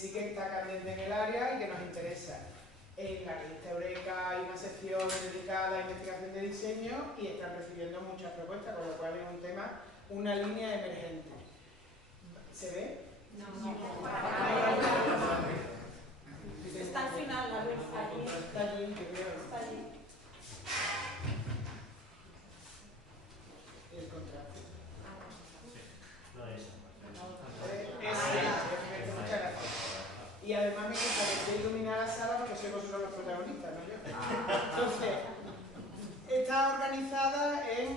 sí que está candente en el área y que nos interesa. En la revista Eureka hay una sección dedicada a investigación de diseño y están recibiendo muchas propuestas, con lo cual es un tema, una línea emergente. ¿Se ve? No. Está al final, la luz está allí. Está allí, que veo. Está allí. El contraste. No es. Muchas gracias. Y además me gusta que esté iluminada la sala porque soy vosotros los protagonistas, no yo. Entonces, está organizada en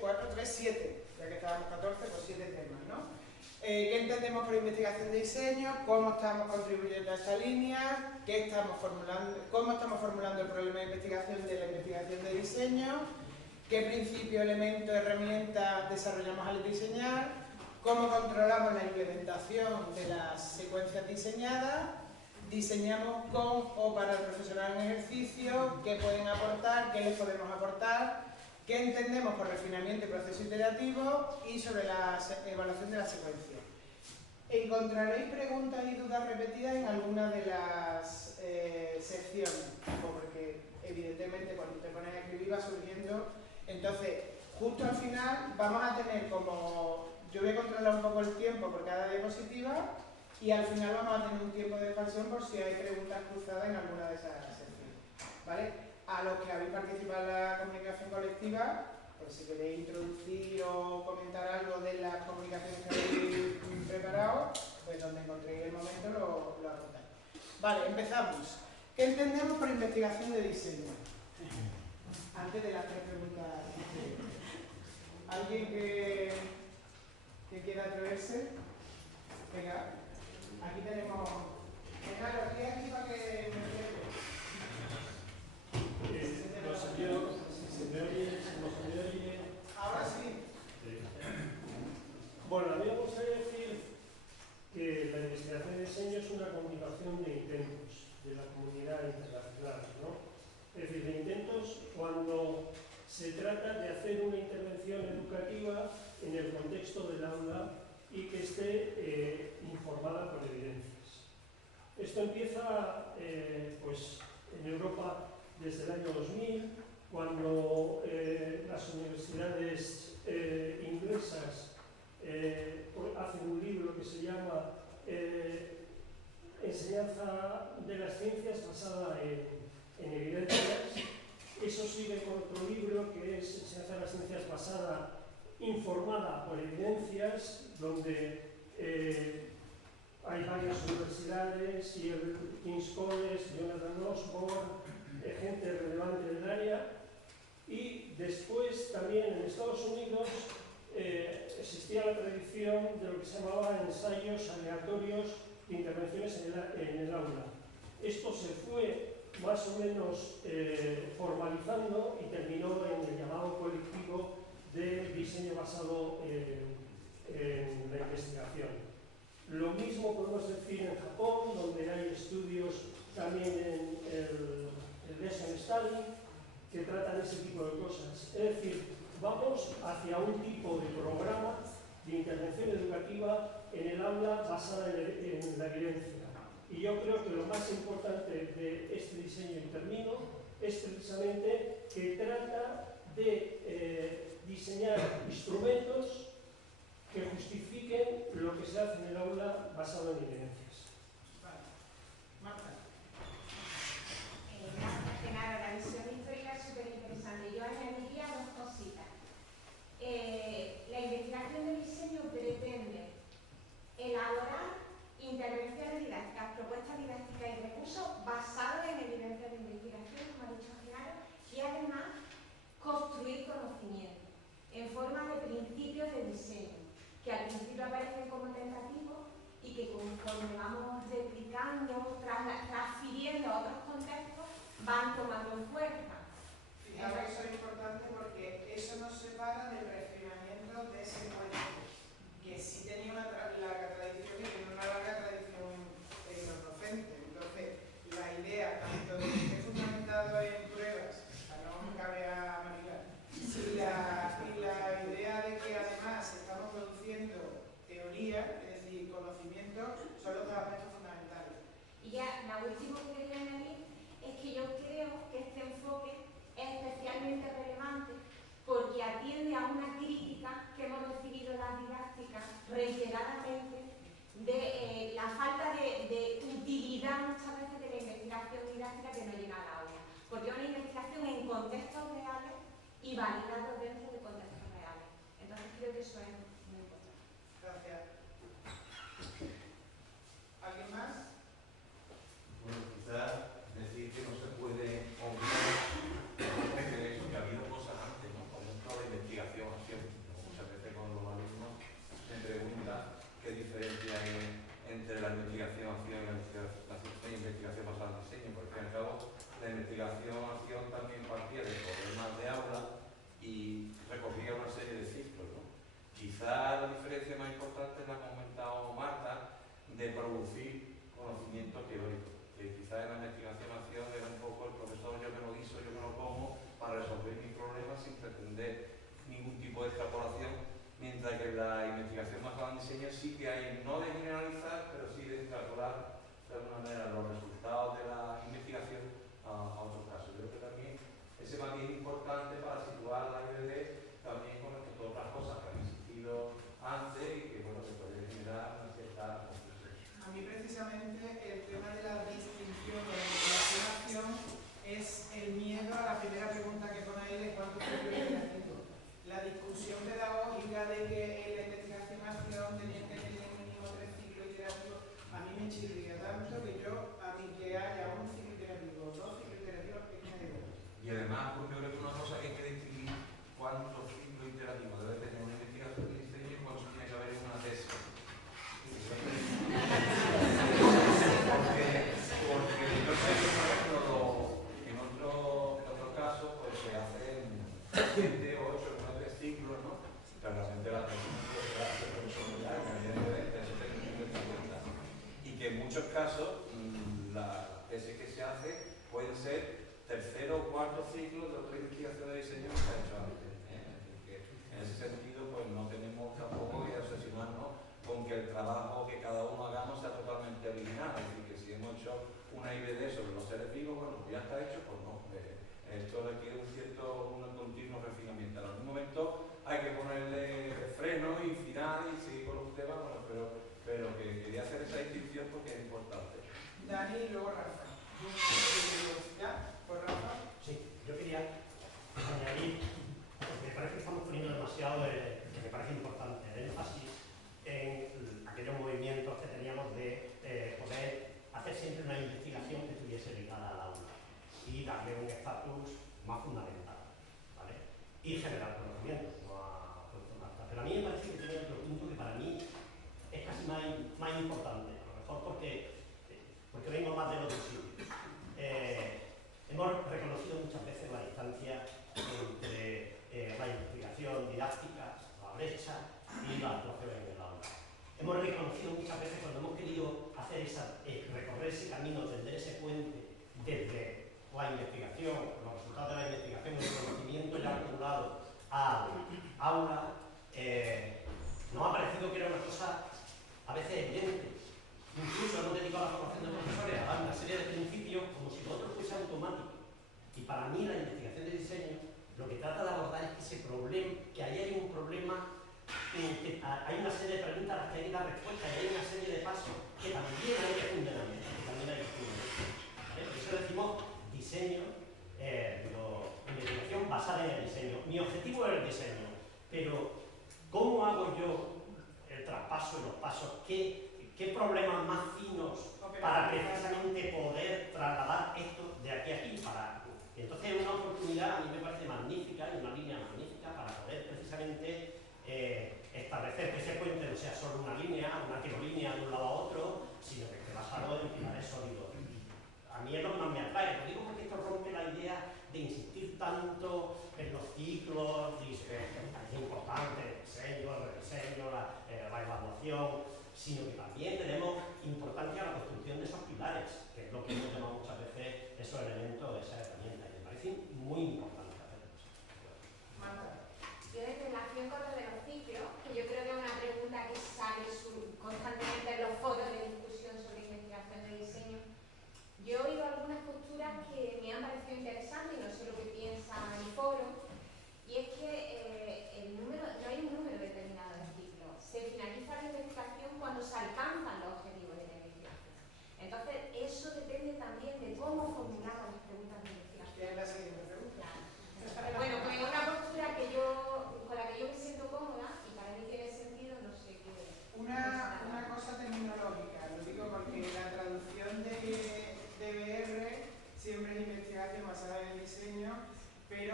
4, 3, 7, ya que estábamos 14, pues 7 temas, ¿no? ¿Qué entendemos por investigación de diseño? ¿Cómo estamos contribuyendo a esta línea? ¿Qué estamos formulando? ¿Cómo estamos formulando el problema de investigación de la investigación de diseño? ¿Qué principios, elementos, herramientas desarrollamos al diseñar? ¿Cómo controlamos la implementación de las secuencias diseñadas? ¿Diseñamos con o para el profesional en ejercicio? ¿Qué pueden aportar? ¿Qué les podemos aportar? ¿Qué entendemos por refinamiento y proceso iterativo? Y sobre la evaluación de la secuencia. Encontraréis preguntas y dudas repetidas en alguna de las secciones, porque evidentemente cuando te pones a escribir va surgiendo. Entonces, justo al final vamos a tener como... Yo voy a controlar un poco el tiempo por cada diapositiva y al final vamos a tener un tiempo de expansión por si hay preguntas cruzadas en alguna de esas secciones, ¿vale? A los que habéis participado en la comunicación colectiva, pues si queréis introducir o comentar algo de las comunicaciones que habéis preparado, pues donde encontréis el momento lo apuntáis. Vale, empezamos. ¿Qué entendemos por investigación de diseño? Antes de las 3 preguntas. ¿Alguien que quiera atreverse? Venga, aquí tenemos... Venga, aquí para que ¿Se me oye? Ahora sí. Bueno, a mí me gustaría decir que la investigación de diseño es una combinación de intentos de la comunidad internacional, ¿no? Es decir, de intentos cuando se trata de hacer una intervención educativa en el contexto del aula y que esté informada por evidencias. Esto empieza pues, en Europa desde el año 2000, cuando las universidades inglesas hacen un libro que se llama Enseñanza de las ciencias basada en evidencias. Eso sigue con otro libro que es Enseñanza de las ciencias basada informada por evidencias, donde hay varias universidades y el King's College, Jonathan Osborne, gente relevante del área. Y después también en Estados Unidos existía la tradición de lo que se llamaba ensayos aleatorios de intervenciones en el aula. Esto se fue más o menos formalizando y terminó en el llamado colectivo de diseño basado en la investigación. Lo mismo podemos decir en Japón, donde hay estudios también en el Lesson Study que tratan ese tipo de cosas. Es decir, vamos hacia un tipo de programa de intervención educativa en el aula basada en la evidencia. Y yo creo que lo más importante de este diseño, y termino, es precisamente que trata de diseñar instrumentos que justifiquen lo que se hace en el aula basado en evidencias. Vale. Marta. Que nada, la visión histórica es súper interesante. Yo añadiría 2 cositas. La investigación de diseño pretende elaborar intervenciones didácticas, propuestas didácticas y recursos basados en evidencias de investigación, como ha dicho Genaro, y además construir conocimiento en forma de principios de diseño, que al principio aparecen como tentativos y que conforme va validados dentro de contextos reales. Entonces creo que eso es muy importante. Gracias. ¿Alguien más? Bueno, quizás decir que no se puede olvidar que ha habido cosas antes, ¿no? Por ejemplo, la investigación-acción. Muchas veces con los alumnos me preguntan qué diferencia hay entre la investigación-acción y la investigación basada en diseño, porque al fin y al cabo la investigación-acción también partía de problemas de aula y recogía una serie de ciclos, ¿no? Quizás la diferencia más importante es la que ha comentado Marta, de producir conocimiento teórico, que quizás en la investigación-acción era un poco el profesor yo me lo guiso, yo me lo como para resolver mis problemas sin pretender ningún tipo de extrapolación, mientras que la investigación basada en diseño sí que hay, no de generalizar, pero sí de extrapolar de alguna manera los resultados de la investigación a otros casos. Yo creo que también ese matiz es importante para situar la IBD también con respecto a otras cosas que han existido antes y que, bueno, se puede generar una cierta confusión. A mí precisamente el tema de la distinción de la investigación-acción es el miedo a la primera pregunta que pone ahí de cuántos ciclos interactivos. La discusión pedagógica de que en la investigación-acción tenían que tener mínimo 3 ciclos iterativos, a mí me chirría tanto que yo, a mí que haya un ciclo iterativo o 2 ciclos iterativos, es que me digo. Y además, pues yo creo que una cosa que hay que distinguir cuántos ciclos iterativos debe tener una investigación de diseño y cuántos tiene que haber en una tesis. Porque yo sé que, por ejemplo, en otro caso, pues se hacen 7, 8, 9 ciclos, ¿no? Pero realmente la tesis no puede quedarse profesional, evidentemente, eso tiene que tener en cuenta. Y que en muchos casos, las tesis que se hacen pueden ser tercero o cuarto ciclo de otra investigación de diseño que se ha hecho antes. En ese sentido, pues no tenemos tampoco que obsesionarnos con que el trabajo que cada uno hagamos sea totalmente original. Es decir, que si hemos hecho una IBD sobre los seres vivos, bueno, pues ya está hecho, pues no. Esto requiere un continuo refinamiento. En algún momento hay que ponerle freno y final y seguir con los temas, bueno, pero que quería hacer esa distinción porque es importante. Dani y luego Rafa. ¿Ya? ¿Por Rafa? Sí, yo quería añadir, porque me parece que estamos poniendo demasiado, que me parece importante, el énfasis en aquellos movimientos que teníamos de poder hacer siempre una investigación que estuviese ligada al aula y darle un estatus más fundamental, ¿vale? Y generar conocimientos, como ha puesto Marta. Pero a mí me parece que tiene otro punto que para mí es casi más importante, a lo mejor porque vengo más de los dos sitios. Hemos reconocido muchas veces la distancia entre la investigación didáctica, la brecha y la actuación en el aula. Hemos reconocido muchas veces cuando hemos querido hacer recorrer ese camino, tender ese puente desde la investigación, los resultados de la investigación, el conocimiento ya acumulado al aula, nos ha parecido que era una cosa a veces evidente. Incluso no dedico a la formación de profesores a dar una serie de principios como si lo otro fuese automático. Y para mí la investigación de diseño lo que trata de abordar es que ese problema, que ahí hay un problema, que hay una serie de preguntas a las que hay que dar respuesta y hay una serie de pasos que también hay que fundamentar, ¿vale? Por eso decimos diseño, investigación basada en el diseño. Mi objetivo es el diseño, pero ¿cómo hago yo el traspaso y los pasos? ¿Qué problemas más finos para precisamente poder trasladar esto de aquí a aquí? Y entonces es una oportunidad, a mí me parece magnífica y una línea magnífica para poder precisamente establecer que ese puente no sea solo una línea, una tirolínea de un lado a otro, sino que esté basado en pilares sólidos. A mí es lo que más me atrae, lo digo porque esto rompe la idea de insistir tanto en los ciclos, es importante el diseño, el rediseño, la evaluación, sino que también tenemos importancia a la construcción de esos pilares, que es lo que hemos llamado muchas veces esos elementos de esa herramienta, y me parece muy importante hacer eso. Marta. Yo en relación con lo de los ciclos, que yo creo que es una pregunta que sale constantemente en los foros de discusión sobre investigación de diseño, yo he oído algunas posturas que me han parecido interesantes y no sé lo que piensa el foro, y es que no hay un número determinado de ciclos. Se finaliza la investigación cuando se alcanzan los objetivos de la investigación. Entonces, eso depende también de cómo formulamos las preguntas de investigación. ¿Qué es la siguiente pregunta? Claro.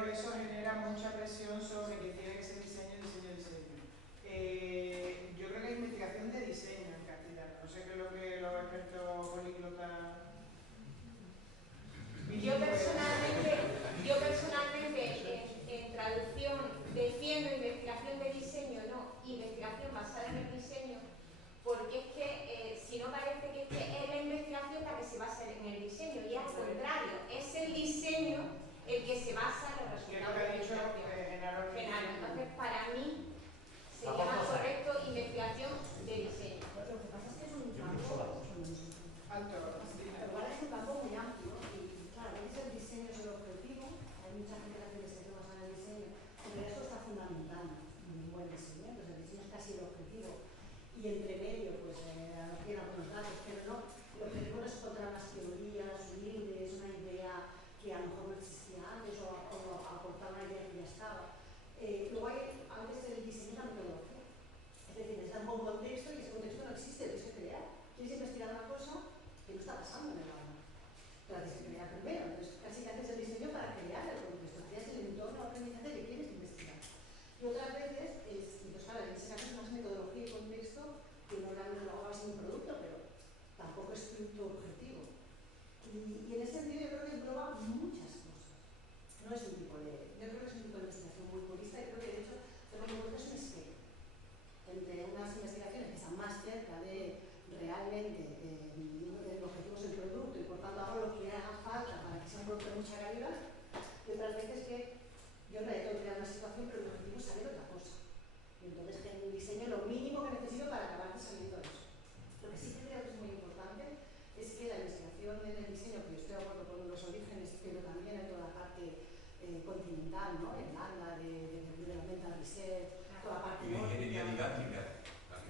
pero eso genera mucha presión sobre que tiene que ser diseño. Yo creo que hay investigación de diseño en castellano, no sé qué es lo que los expertos políglotas... Yo personalmente en traducción defiendo investigación de diseño, no, investigación basada en el diseño, porque es que si no parece que es la investigación la que se basa en el diseño, y al contrario, es el diseño el que se basa en los resultados de la investigación. Genaro, entonces para mí sería más correcto investigación de diseño. Lo que pasa es que es un campo alto. igual es un campo muy amplio y claro, a veces el diseño es el objetivo, hay mucha gente que hace investigación basada en el diseño, pero eso está fundamentando un buen diseño, entonces el diseño es casi el objetivo y entre medio pues tiene algunos datos, pero no, el objetivo no es encontrar unas teorías humildes, una idea que a lo mejor no existía antes o aportar una idea que ya estaba. Luego hay a veces el diseño de la metodología, es decir, necesitas un buen contexto y ese contexto no existe, lo tienes que crear. Quieres investigar una cosa que no está pasando en el aula. Pero tienes que crear primero, entonces casi que haces el diseño para crear el contexto, creas el entorno de aprendizaje que quieres investigar. Y otras veces, pues claro, en ese caso es más metodología y contexto que no realmente luego va a ser un producto, pero tampoco es tu objetivo. Y en ese sentido yo creo que engloba muchas cosas. No es un tipo de, yo creo que es un tipo de investigación muy purista y creo que de hecho lo que me es un espejo entre unas investigaciones que están más cerca de realmente el objetivo es el producto y por tanto hago lo que haga falta para que sea un producto de mucha calidad, y otras veces que yo no he creado una situación pero mi objetivo es saber otra cosa y entonces que en el diseño lo mínimo que necesito para acabar de salir de eso. Lo que sí que creo que es muy importante es que la investigación en el diseño, que yo estoy de acuerdo con los orígenes, pero también en toda la parte continental, ¿no? Irlanda, de Developmental Research, toda la parte y la ingeniería didáctica.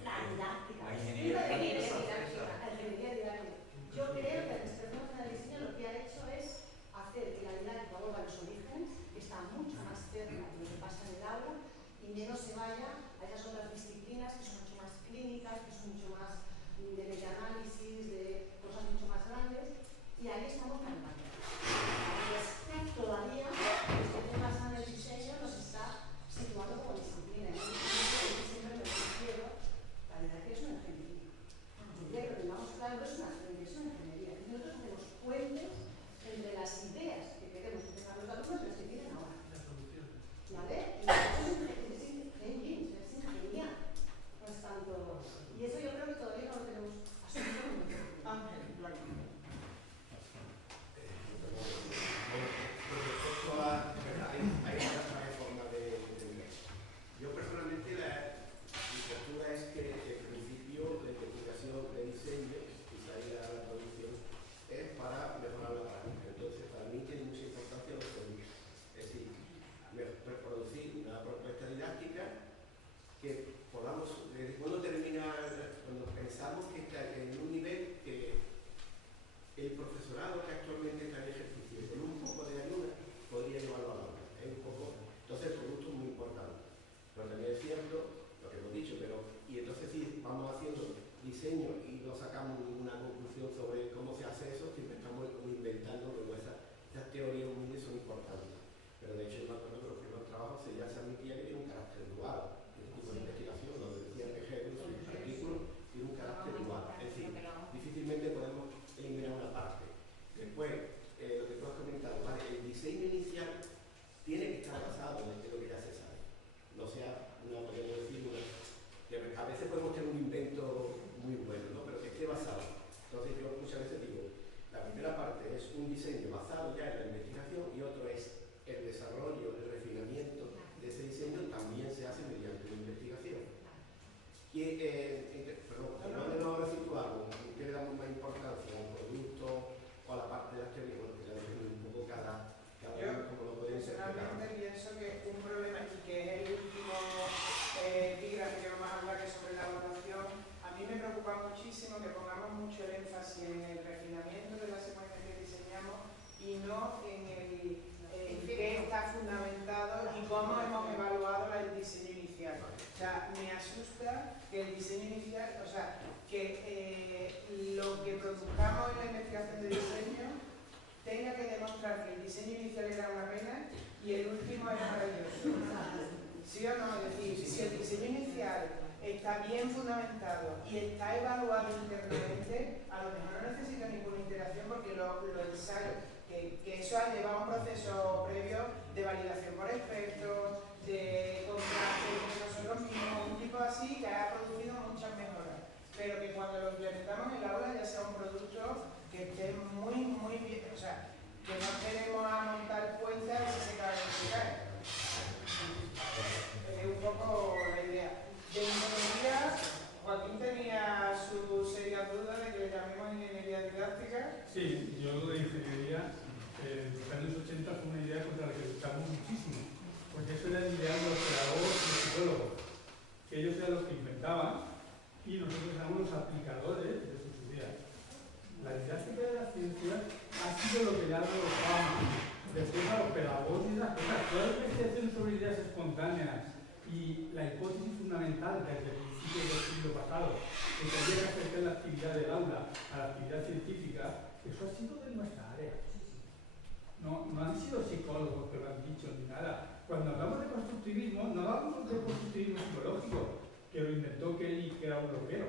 La didáctica. La ingeniería didáctica. Yo creo que la investigación en el diseño lo que ha hecho es hacer que la didáctica vuelva a los orígenes, que está mucho más cerca de lo que pasa en el aula y menos se vaya a esas otras disciplinas que son mucho más clínicas, que son mucho más de metaanálisis, de cosas mucho más grandes, y ahí estamos caminando. Todavía la investigación basada en el diseño nos está situando como disciplina. Siempre me refiero la verdad que es una ingeniería. Que lo tengamos claro, no es una ciencia, es una ingeniería. Y nosotros hacemos puentes entre las ideas que queremos que tengan los alumnos y las que tienen ahora. ¿Vale? Y eso es ingeniería. No es tanto. Y eso yo creo que todavía no lo tenemos asumido. Ángel, Blanco. Hay varias formas de entender. Yo personalmente la literatura es que el principio de investigación de diseño y salir a la producción es para mejorar la práctica. Entonces para mí tiene mucha importancia los productos. Es decir, reproducir una propuesta didáctica que podamos, cuando pensamos que está en un nivel que el profesorado que actualmente está en ejercicio con un poco de ayuda podría llevarlo a la aula. Entonces el producto es muy importante. Pero también es cierto lo que hemos dicho, y entonces si vamos haciendo diseño y no sacamos ninguna conclusión sobre cómo se hace eso, siempre estamos inventando, luego esas teorías humildes son importantes. Pero de hecho yo me acuerdo que los primeros trabajos ya se admitía que tiene un carácter dual. El tipo de investigación, donde decía que Hegel, su artículo, tiene un carácter dual. Es decir, difícilmente podemos eliminar una parte. Después, lo que tú has comentado, ¿vale? El diseño inicial tiene que estar basado en lo que ya se sabe. No sea podemos decir, que a veces podemos tener un invento muy bueno, ¿no? Pero que esté basado. Entonces yo muchas veces digo, la primera parte es un diseño basado ya en la investigación y otro es el desarrollo, el refinamiento de ese diseño también se hace mediante una investigación. Y, ¿dónde nos situamos? ¿En qué le damos más importancia? ¿Al producto o a la parte de las teorías? Bueno, que ya dejemos un poco cada uno como lo puede interpretar. Personalmente pienso que un problema, y que es el último epígrafe que vamos a hablar, que es sobre la evaluación, a mí me preocupa muchísimo que pongamos mucho el énfasis en el refinamiento de las secuencias que diseñamos y no en qué está fundamentado y cómo hemos evaluado el diseño inicial. O sea, me asusta que el diseño inicial, o sea, que lo que produzcamos en la investigación de diseño tenga que demostrar que el diseño inicial era una pena y el último es maravilloso. ¿Sí o no? Es decir, si el diseño inicial está bien fundamentado y está evaluado internamente, a lo mejor no necesita ninguna interacción porque los ensayos, que eso ha llevado a un proceso previo de validación por expertos, de contraste entre nosotros mismos, un tipo así que ha producido muchas mejoras, pero que cuando lo implementamos en el aula ya sea un producto que esté muy bien, o sea, que no esperemos a montar puentes a ver si se cae o no se cae. Es un poco la idea. De ingeniería, Joaquín tenía su seria duda de que le llamemos ingeniería didáctica. Sí, yo lo de ingeniería en los años 80 fue una idea contra la que luchamos muchísimo, porque eso era el ideal de los pedagogos y los psicólogos, que ellos eran los que inventaban y nosotros éramos los aplicadores de sus ideas. La didáctica de la ciencia ha sido lo que le ha dado los fama. Después a los pedagogos y las cosas, toda la investigación sobre ideas espontáneas y la hipótesis fundamental desde el principio del siglo pasado, que tendría que acercar la actividad del aula a la actividad científica, eso ha sido de nuestra área. No han sido psicólogos que lo han dicho ni nada. Cuando hablamos de constructivismo, no hablamos de constructivismo psicológico, que lo inventó Kelly, que era un bloqueo.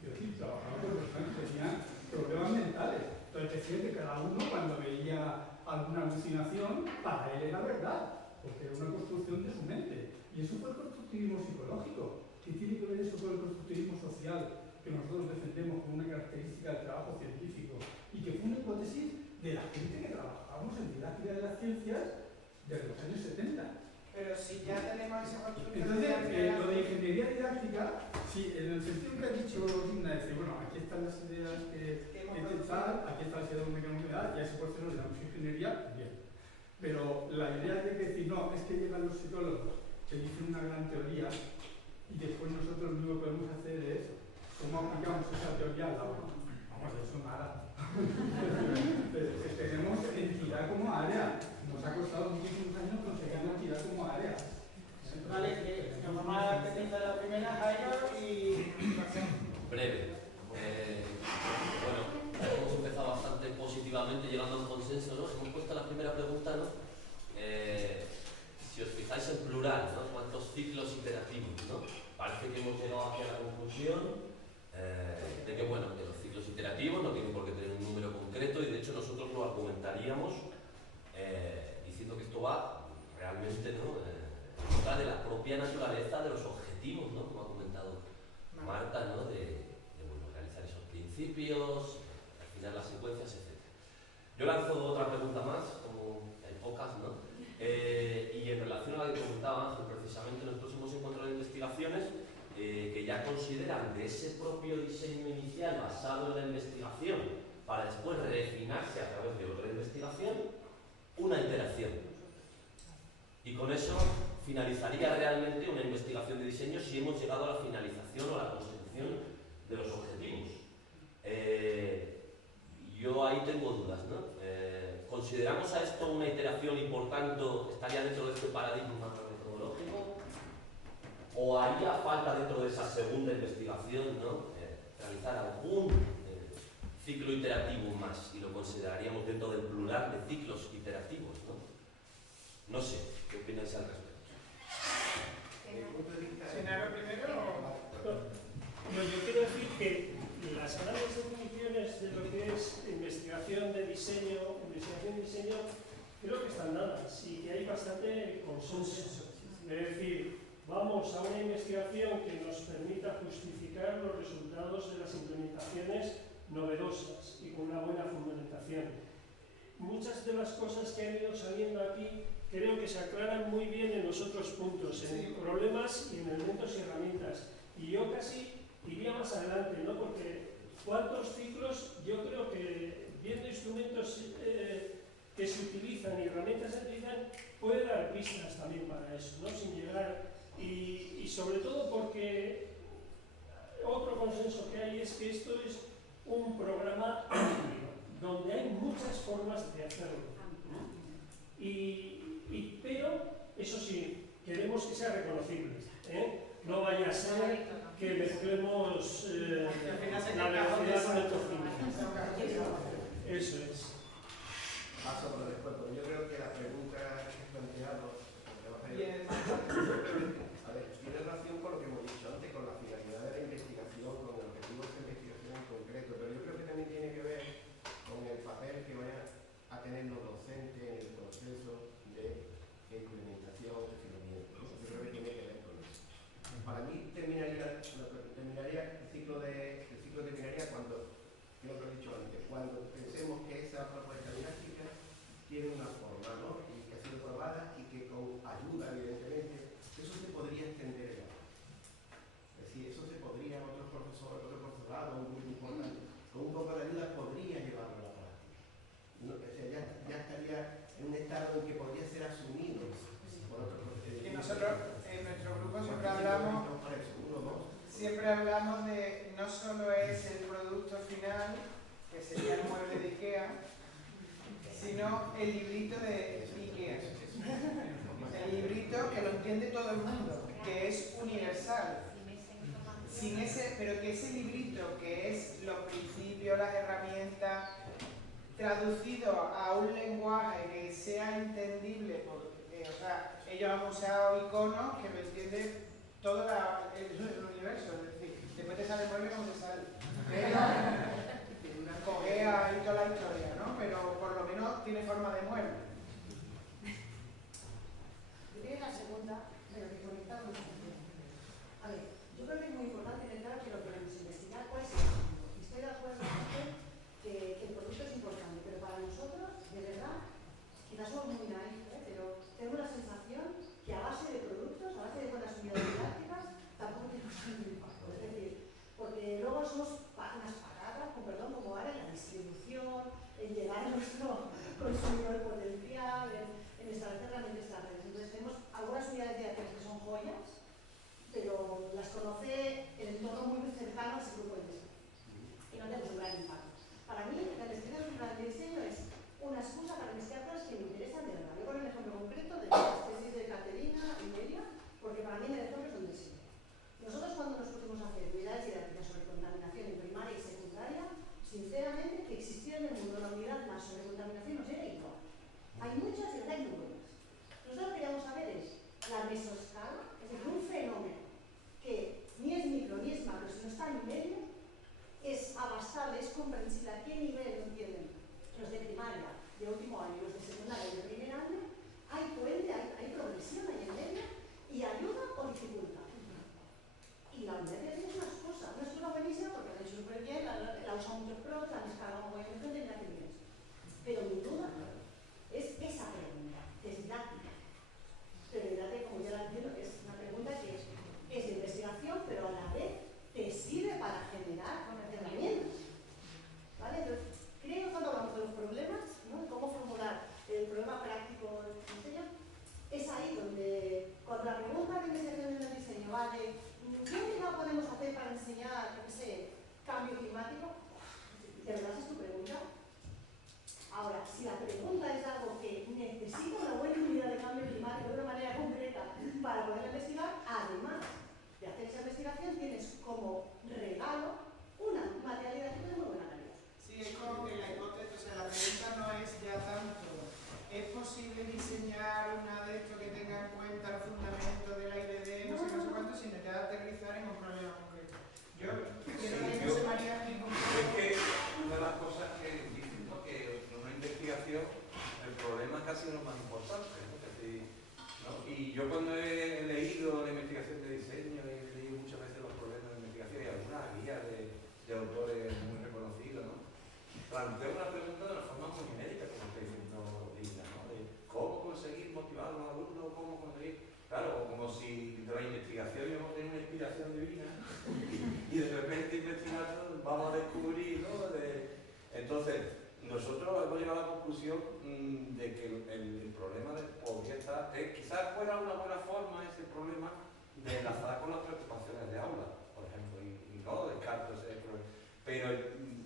Es decir, trabajaba con personas que tenían problemas mentales. Entonces decía que cada uno, cuando veía alguna alucinación, para él era verdad, porque era una construcción de su mente. Y eso fue el constructivismo psicológico. ¿Qué tiene que ver eso con el constructivismo social que nosotros defendemos como una característica del trabajo científico? Y que fue una hipótesis de la gente que trabajábamos en didáctica de las ciencias desde los años 70. Pero si ya tenemos esa construcción. Entonces, lo de ingeniería didáctica, sí, en el sentido que ha dicho Digna, es decir, bueno, aquí están las ideas que tal, aquí está la idea de mecanidad, y a ese proceso le damos ingeniería, bien. Pero la idea de que decir, no, es que llegan los psicólogos, que dicen una gran teoría, y después nosotros lo único que podemos hacer es cómo aplicamos esa teoría al aula. Vamos, de eso nada. Tenemos entidad como área. Nos ha costado muchísimos años conseguir entidad como área. Vale, que nos vamos a presentar la primera, Jairo, y breve. Bueno, hemos empezado bastante positivamente, llegando a un consenso, ¿no? Hemos puesto la primera pregunta, ¿no? Si os fijáis en plural, ¿no? ¿Cuántos ciclos iterativos, ¿no? Parece que hemos llegado hacia la conclusión de que, bueno, que los ciclos iterativos no tienen por qué tener un número concreto y de hecho nosotros lo argumentaríamos diciendo que esto va realmente, ¿no? De la propia naturaleza de los objetivos, ¿no? Como ha comentado Marta, ¿no? De bueno, realizar esos principios, afinar las secuencias, etc. Yo lanzo otra pregunta más, como hay pocas, ¿no? Y en relación a la que comentaba Ángel, precisamente nosotros hemos encontrado investigaciones que ya consideran de ese propio diseño inicial basado en la investigación para después refinarse a través de otra investigación, una iteración. Y con eso finalizaría realmente una investigación de diseño si hemos llegado a la finalización o a la consecución de los objetivos. Yo ahí tengo dudas, ¿no? ¿Consideramos a esto una iteración y por tanto estaría dentro de este paradigma metodológico? ¿O haría falta dentro de esa segunda investigación, ¿no? Realizar algún ciclo iterativo más y lo consideraríamos dentro del plural de ciclos iterativos, ¿no? No sé, ¿qué opináis al respecto? ¿Senaro primero o...? No, yo quiero decir que las grandes definiciones de lo que es investigación de diseño, creo que están dadas y que hay bastante consenso. Es decir, vamos a una investigación que nos permita justificar los resultados de las implementaciones novedosas y con una buena fundamentación. Muchas de las cosas que han ido saliendo aquí creo que se aclaran muy bien en los otros puntos, en problemas y en elementos y herramientas. Y yo casi iría más adelante, ¿no? Porque cuántos ciclos, yo creo que viendo instrumentos que se utilizan y herramientas que se utilizan, puede dar pistas también para eso, ¿no? Sin llegar, y sobre todo porque otro consenso que hay es que esto es un programa amplio, donde hay muchas formas de hacerlo, ¿no? Pero, eso sí, queremos que sea reconocible, ¿eh? No vaya a ser que mezclemos la velocidad con el tocino. Eso es. Paso por el descuento. Yo creo que la pregunta planteado, Bien. a ver, tiene relación con lo que hemos dicho antes, con la finalidad de la investigación, con el objetivo de esta investigación en concreto, pero yo creo que también tiene que ver con el papel que vayan a tener los docentes en el proceso de implementación de filamiento, ¿no? Yo creo que tiene que ver con eso. Para mí terminaría el ciclo terminaría cuando, creo que lo he dicho antes, cuando pensemos que esa propuesta didáctica tiene una forma, ¿no? Y que ha sido probada y que con ayuda, evidentemente, eso se podría extender en la práctica. Es decir, eso se podría, otro profesorado, un grupo importante, con un poco de ayuda podría llevarlo a la práctica. No, o sea, ya estaría en un estado en que podría ser asumido por otros profesores. Y nosotros en nuestro grupo siempre hablamos de no solo es el producto final, que sería el mueble de IKEA, sino el librito de IKEA. El librito que lo entiende todo el mundo, que es universal. Pero que ese librito, que es los principios, las herramientas, traducido a un lenguaje que sea entendible, porque o sea, ellos han usado iconos que lo entiende todo el universo, es decir, después te sale el mueble como te sale. Una cojea y toda la historia, ¿no? Pero por lo menos tiene forma de mueble. Yo tengo una segunda, pero que conecta con el tema. A ver, yo creo que es muy importante tener claro que lo que queremos investigar, cuál es el producto. Y estoy de acuerdo con usted que el producto es importante, pero para nosotros, de verdad, quizás somos muy naivos, pero tengo la sensación que a base de productos, a base de buenas unidades didácticas, tampoco tenemos un impacto. Es decir, porque luego somos unas patatas, con perdón, como ahora en la distribución, en llegar a nuestro consumidor potencial, en establecer realmente estas redes. Entonces tenemos algunas unidades didácticas que son joyas, pero las conoce el entorno muy cercano a ese grupo de investigación. Y no tenemos un gran impacto. Para mí, la investigación de un plan de diseño es una excusa para investigar cosas que me interesan de verdad. Yo pongo un ejemplo concreto de las tesis de Caterina y Melia, porque para mí en el fondo es un diseño. Nosotros cuando nos pusimos a hacer unidades didácticas sobre contaminación en primaria y secundaria, sinceramente que existiera en el mundo una unidad más sobre contaminación nos era igual. Hay muchas y hay muy buenas. Nosotros lo que queremos saber es la mesoescala, es decir, un fenómeno que ni es micro ni es macro, sino está en medio, es abastable, es comprensible, a qué nivel lo entienden los de primaria, de último año, los de secundaria y de primer año, hay puente, hay progresión ahí en medio, y ayuda o dificulta. Y la unidad de es una excusa buenísima porque la han hecho súper bien, la usan muchos pros, la han descargado muy bien, gente la que viene. Pero mi duda es esa pregunta, que es didáctica. Pero didáctica, como ya la entiendo, es una pregunta que es de investigación, pero a la vez te sirve para generar herramientas. ¿Vale? Entonces, creo que cuando hablamos de los problemas, ¿no? Cómo formular el problema práctico del diseño, es ahí donde, cuando la pregunta de investigación del diseño va de ¿qué unidad podemos hacer para enseñar, yo qué sé, cambio climático? ¿De verdad es tu pregunta? Ahora, si la pregunta es algo que necesita una buena unidad de cambio climático de una manera concreta para poder investigar, además de hacer esa investigación, tienes como regalo una materialidad de muy buena calidad. Sí, es como que la hipótesis, o sea, la pregunta no es ya tanto, ¿es posible diseñar una de esto que tenga en cuenta el fundamento de la IDD, no sé cuánto, sino ya aterrizar en un problema concreto? Yo creo que se maría en ningún problema. Es que una de las cosas que dicen, ¿no? Que en una investigación el problema es casi lo más importante, ¿no? Y yo cuando he leído la investigación de diseño, he leído muchas veces los problemas de investigación y algunas guías de autores muy reconocidos, ¿no? Planteo una pregunta de una forma muy genérica, como está diciendo Lina, ¿no? De cómo conseguir motivar a los alumnos, cómo conseguir... Claro, como si de la investigación íbamos a tener una inspiración divina y de repente investigando vamos a descubrir, ¿no? Entonces, nosotros hemos llegado a la conclusión de que el problema podría estar, quizás fuera una buena forma ese problema de enlazar con las preocupaciones de aula, por ejemplo, y no descarto ese problema, pero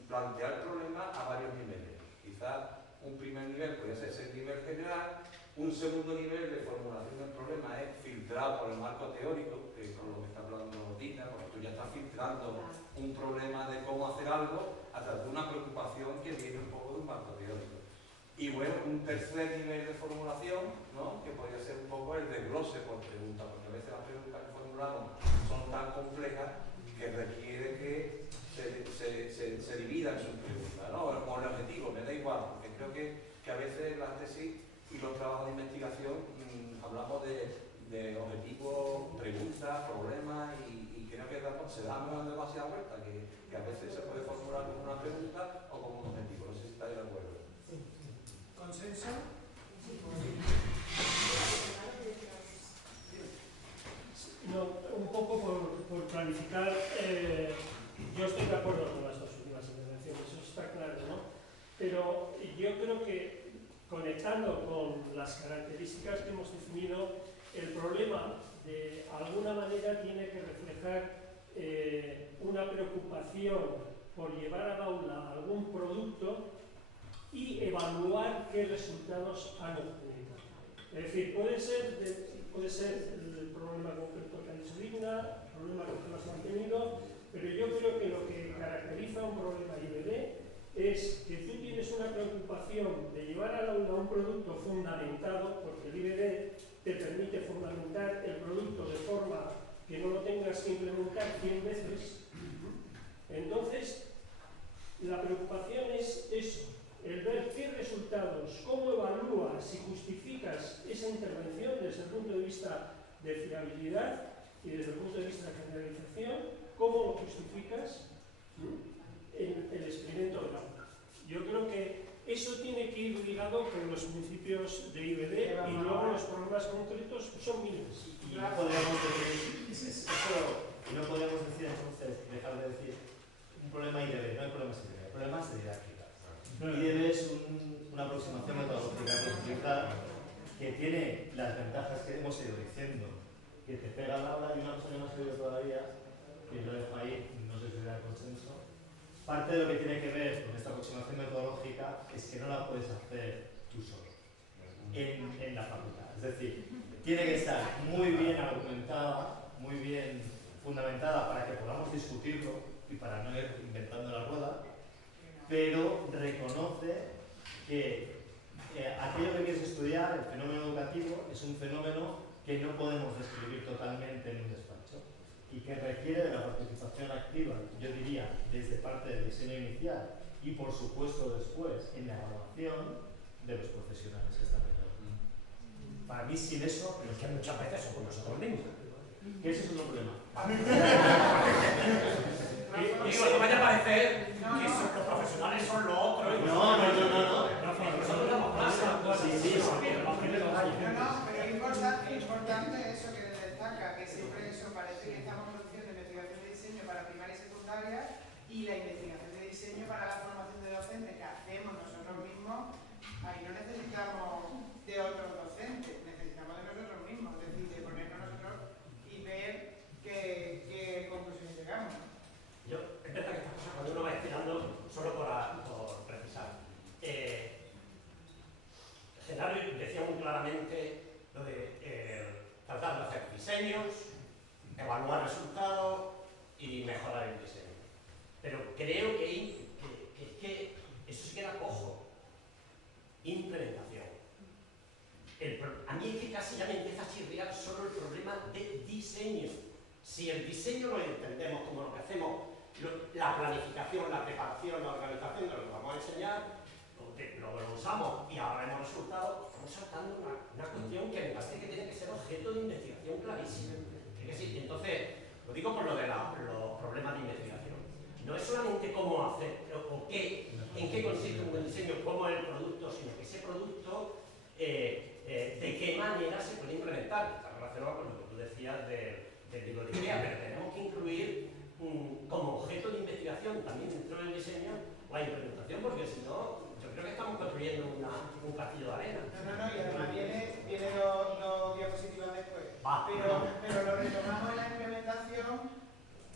plantear el problema a varios niveles. Quizás un primer nivel podría ser ese nivel general, un segundo nivel de formulación del problema es filtrar por el marco teórico, que es con lo que está hablando Tina, porque tú ya estás filtrando un problema de cómo hacer algo a través de una preocupación que viene un poco de un marco teórico. Y bueno, un tercer nivel de formulación, ¿no? Que podría ser un poco el desglose por pregunta, porque a veces las preguntas que formulamos son tan complejas que requiere que se dividan sus preguntas, ¿no? O el objetivo, me da igual, porque creo que a veces las tesis y los trabajos de investigación hablamos de objetivos, preguntas, problemas y creo que se da demasiada vuelta, que a veces se puede formular como una pregunta o como un objetivo. No sé si estáis de acuerdo. ¿Consenso? No, un poco por clarificar, yo estoy de acuerdo con las dos últimas intervenciones, eso está claro, ¿no? Pero yo creo que conectando con las características que hemos definido, el problema de alguna manera tiene que reflejar una preocupación por llevar al aula algún producto y evaluar qué resultados han obtenido. Es decir, puede ser el problema concreto que ha dicho Digna, el problema que has mantenido, pero yo creo que lo que caracteriza un problema IBD es que tú tienes una preocupación de llevar al aula un producto fundamentado, porque el IBD te permite fundamentar el producto de forma que no lo tengas que implementar 100 veces. Entonces, la preocupación es eso, el ver qué resultados, cómo evalúas y justificas esa intervención desde el punto de vista de fiabilidad y desde el punto de vista de generalización, cómo lo justificas en el experimento del aula. Yo creo que eso tiene que ir ligado con los principios de IBD y luego los problemas concretos son mínimos. Y no podemos decir entonces, dejar de decir un problema IDB, no hay problemas IDB, hay problemas de didáctica. IDB es una aproximación metodológica que explica que tiene las ventajas que hemos ido diciendo, que te pega al aula y una cosa que no has oído todavía, que lo dejo ahí, no sé si da consenso. Parte de lo que tiene que ver con esta aproximación metodológica es que no la puedes hacer tú solo en la facultad. Es decir, tiene que estar muy bien argumentada, muy bien fundamentada para que podamos discutirlo y para no ir inventando la rueda, pero reconoce que aquello que quieres estudiar, el fenómeno educativo, es un fenómeno que no podemos describir totalmente en un despacho y que requiere de la participación activa, yo diría, desde parte del diseño inicial y por supuesto después en la evaluación de los profesionales que están en el aula. Para mí sin eso, Pero es que muchas veces somos nosotros mismos. que ese es otro problema. Digo, no vaya a parecer que los profesionales son lo otro. No. Nosotros damos clase. Sí. Pero es importante eso que destaca, que siempre eso parece que estamos produciendo investigación de diseño para primaria y secundaria y la investigación de diseño para la formación de docentes que hacemos nosotros mismos. Ahí no necesitamos de otros docentes, necesitamos de nosotros mismos, es decir, de ponernos nosotros y ver qué conclusiones llegamos. Yo, es verdad que estas cosas cuando uno va estudiando, solo por precisar. Genaro decía muy claramente lo de tratar de hacer diseños, evaluar resultados y mejorar el diseño. Pero creo que eso sí queda cojo. Implementación. A mí es que casi ya me empieza a chirriar solo el problema de diseño. Si el diseño lo entendemos como lo que hacemos, la planificación, la preparación, la organización de lo que vamos a enseñar, lo usamos y ahora vemos resultados, estamos saltando una cuestión que me parece que tiene que ser objeto de investigación clarísima. Entonces, lo digo por lo de los problemas de investigación. No es solamente cómo hacer o en qué consiste un buen diseño, cómo es el producto, sino que ese producto de qué manera se puede implementar. Está relacionado con lo que tú decías del libro de idea, pero tenemos que incluir como objeto de investigación también dentro del diseño la implementación, porque si no, yo creo que estamos construyendo un castillo de arena. No, y además viene dos diapositivas después. Pero lo retomamos en la implementación.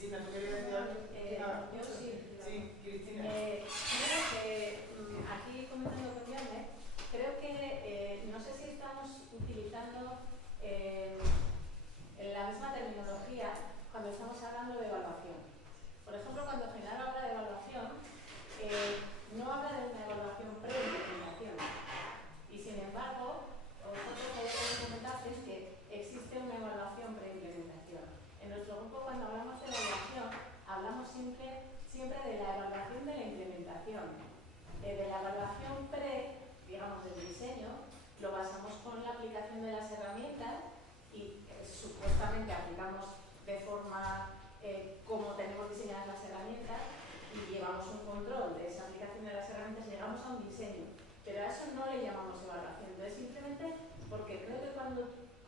Dina, ¿tú querías decir algo? Yo sí. Sí, Cristina. Creo que aquí comentando con Yone, creo que no sé si estamos utilizando la misma terminología cuando estamos hablando de evaluación. Por ejemplo, cuando Genaro habla de evaluación, no habla de una evaluación pre-implementación,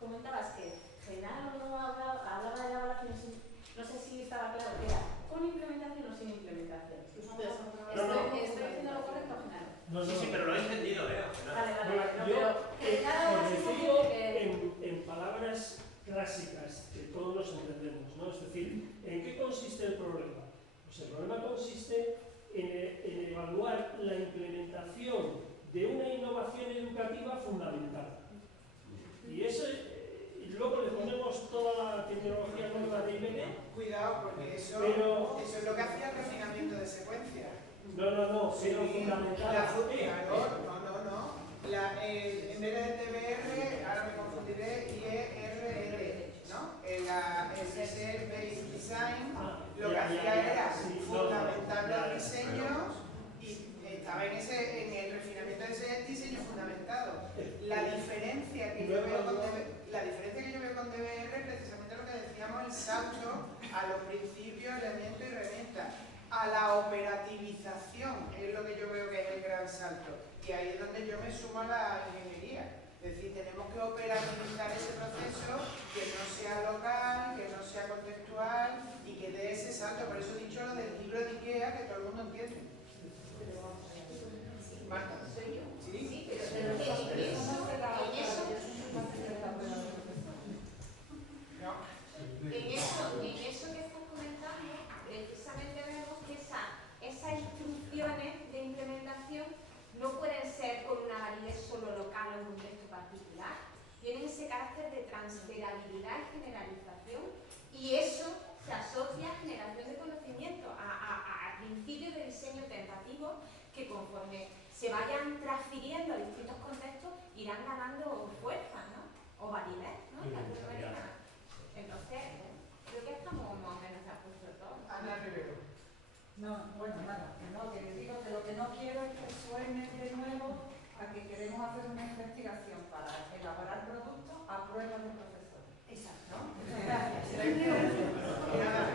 comentabas que Genaro no hablaba de la evaluación, no sé si estaba claro que era con implementación o sin implementación. ¿Estoy diciendo lo correcto, Genaro? No, Sí, sí, pero lo he entendido, Vale, Yo, pero Genaro por sí decirlo que... en palabras clásicas que todos nos entendemos, ¿no? Es decir, ¿en qué consiste el problema? Pues el problema consiste en evaluar la implementación de una innovación educativa fundamental. Y eso, y luego le ponemos toda la tecnología nueva de IBM. Cuidado, porque eso es lo que hacía el refinamiento de secuencia. No, pero fundamental. No. En vez de DBR, ahora me confundiré, IERR, ¿no? El Research Based Design, lo que hacía era fundamentar los diseños y estaba en el refinamiento de ese diseño fundamentado. La diferencia que yo veo con DBR es precisamente lo que decíamos, el salto a los principios, elementos y herramientas, a la operativización, es lo que yo veo que es el gran salto. Y ahí es donde yo me sumo a la ingeniería. Es decir, tenemos que operativizar ese proceso, que no sea local, que no sea contextual y que dé ese salto. Por eso he dicho lo del libro de IKEA, que todo el mundo entiende. Marta. ¿Soy yo? Sí, pero en eso que estás comentando, precisamente vemos que esas instrucciones de implementación no pueden ser con una validez solo local o en un contexto particular. Tienen ese carácter de transferabilidad y generalización, y eso se asocia a generación de conocimiento, a principios de diseño tentativo que conforme se vayan transfiriendo a distintos contextos irán ganando fuerza, ¿no? O validez, ¿no? De alguna manera. Entonces, creo que estamos más o menos de acuerdo todos. Ana Rivero. No, bueno, nada, no, que les digo que lo que no quiero es que suene de nuevo a que queremos hacer una investigación para elaborar productos a prueba de profesores. Exacto. ¿No? Gracias.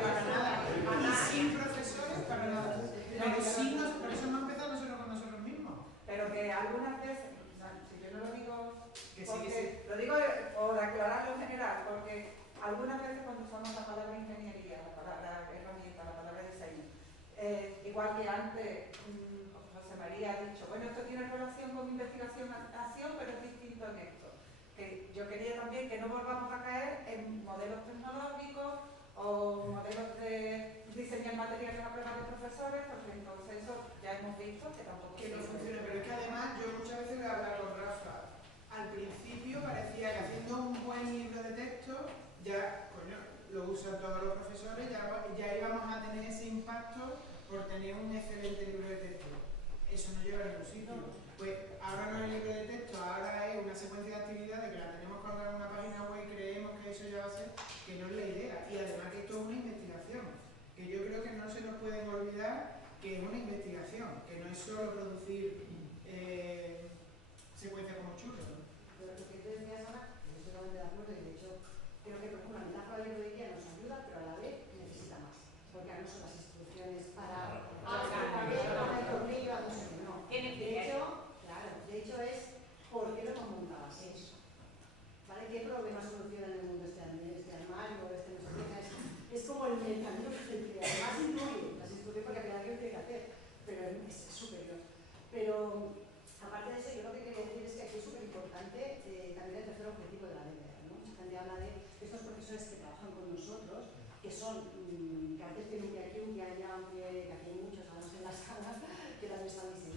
Para nada. Y sin profesores, para nada. Por eso no empezamos nosotros con nosotros mismos. Pero que algunas veces, o sea, si yo no lo digo, Que porque, sí. lo digo por aclararlo en general, porque algunas veces cuando usamos la palabra ingeniería, la palabra herramienta, la palabra diseño, igual que antes José María ha dicho, bueno, esto tiene relación con investigación-acción, pero es distinto en esto. Que yo quería también que no volvamos a caer en modelos tecnológicos o modelos de diseñar materiales a prueba de profesores, porque entonces eso ya hemos visto que tampoco Que no funciona, pero es que además yo muchas veces lo he hablado con Rafa. Al principio parecía que haciendo un buen libro de texto ya, coño, lo usan todos los profesores, ya íbamos a tener ese impacto por tener un excelente libro de texto. Eso no lleva a ningún sitio. Pues ahora no es el libro de texto, ahora es una secuencia de actividades que la tenemos colgada en una página web y creemos que eso ya va a ser, que no es la idea. Y además que esto es una investigación, que yo creo que no se nos pueden olvidar que es una investigación, que no es solo producir secuencias como churros, ¿no? Pero lo que tú decías, Ana, yo estoy totalmente de acuerdo y de hecho creo que, por ejemplo, la metáfora del libro de IKEA nos ayuda, pero a la vez necesita más. Porque ahora no son las instrucciones para el tornillo a no sé qué, no. De hecho es ¿por qué lo hemos montado así? ¿Vale? ¿Qué problema soluciona en el mundo este armario, este no sé qué? Es como el camino que además incluye las instrucciones porque al final hay que hacer, pero es superior. Pero aparte de eso, yo lo que quería decir es que aquí es súper importante también el tercer objetivo de la DBR, ¿no? Mucha gente habla de estos profesores que trabajan con nosotros, que son, que a veces tienen un pie aquí, un pie allá, que aquí hay muchos, además en las salas, que las están diseñando.